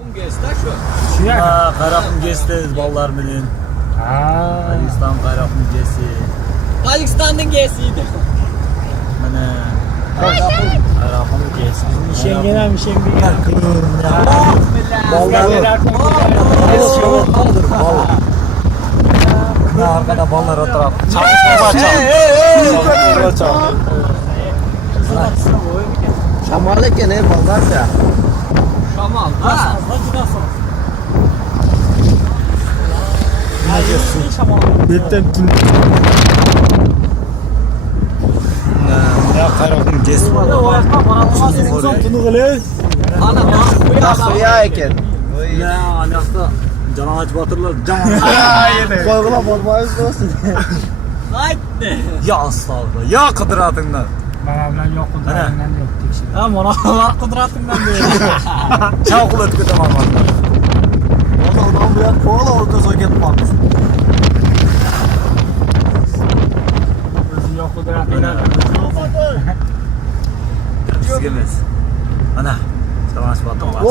Qaraqum gezdə şu. Ha, Qaraqum gezsiz ballar bilen. Tacikistan Qaraqum gezsi. Tacikistan'ın geziydi. Mana Qaraqum gezsi. Mişengene mişengene. Ballar. Arkada ballar oturup. Şamal ekan ballarsa. Şamal. Ha. Betten kim? Ya Qaraqum gezsi. Bunu kılıyoruz. Ana Yaxşıya ekan. Ya anaqda Canaç Batırlar can. Qo'yg'ilab bormaymiz do'stim. Haydi. Ya astagfirullah. Ya qidratыңdan. Bana bilen yok kudurlarından yok. Ha mana kudratından beri. Çağıl ötkü tamam. Ondan bu yak qo'g'ila o'rtaga ketmoqchi. Özü yok kudurlarından. Bizga emas. Ana. Canaç Batırlar.